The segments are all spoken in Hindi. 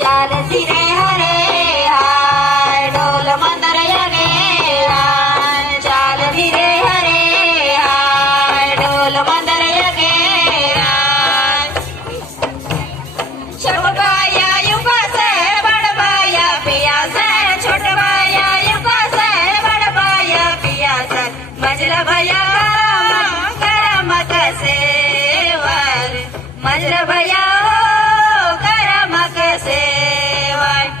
चाल धीरे हरे हाय ढोल मंदर यगे हाय चाल धीरे हरे हाय ढोल मंदर यगे हाय छोट बाया युवा से बड़ बाया पिया से छोट बाया युवा से बड़ बाया पिया से मजला भैया करम कसे वर मजला भैया करम कसे वर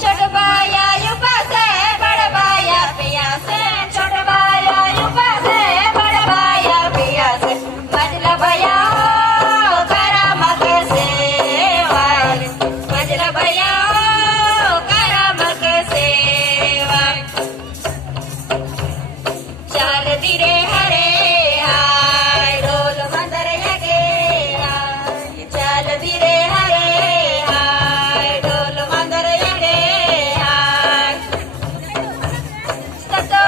छोट बाया युवा से बड़ बाया पिया से छोट बाया युवा से बड़ बाया पिया से मजला भैया करम कसे वर मजला भैया करम कसे वर चाल धीरे हरे हाय ढोल मंदर यगे हाय चाल धीरे हरे हाय ढोल मंदर यगे हाय सदो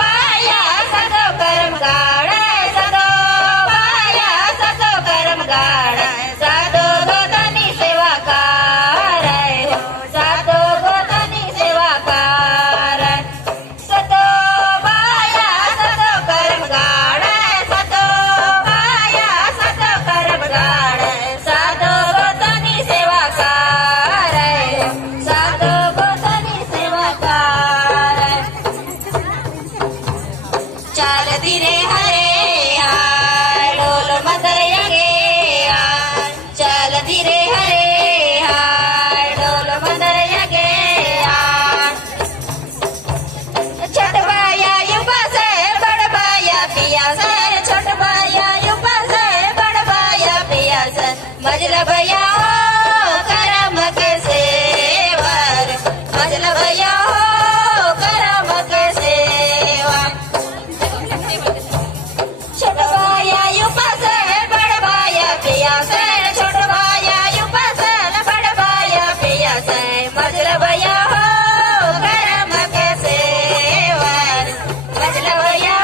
बाया सदो करम गाड़ा सदो बाया सदो करम गाड़ा साधो गोतनी सेवा कार हो साधो गोतनी सेवा कार सदो बाया सदो करम गाड़ा सदो बाया सदो करम गाड़ा साधो गोतनी सेवा कार हो साधो गोतनी सेवा कार चाल धीरे हरे हाय ढोल मंदर यगे हाय चाल धीरे हरे हाय ढोल मंदर यगे हाय छोट बाया युवा से बड़ बाया पिया से छोट बाया युवा से बड़ बाया पिया से मजला भैया करम के सेवर मजला भैया करम के सेवर छोट बाया युवा से बड़ बाया पिया से छोट बाया युवा से बड़ बाया पिया से मजला भैया करम के सेवर मजला भैया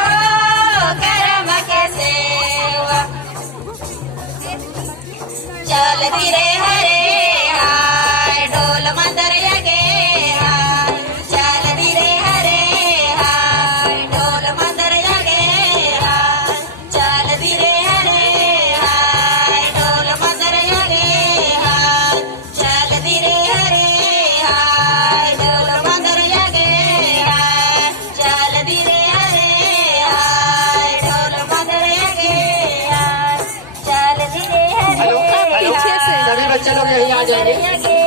करम के सेवर चाल धीरे हरे हाय ढोल मंदर यगे हाय चाल धीरे हरे हाय ढोल मंदर यगे हाय चाल धीरे हरे हाय ढोल मंदर यगे हाय चाल धीरे हरे हाय ढोल मंदर यगे हाय चाल धीरे हरे हाय ढोल मंदर यगे हाय चाल धीरे हरे हेलो, सभी बच्चे लोग यहीं आ जाएंगे। यगे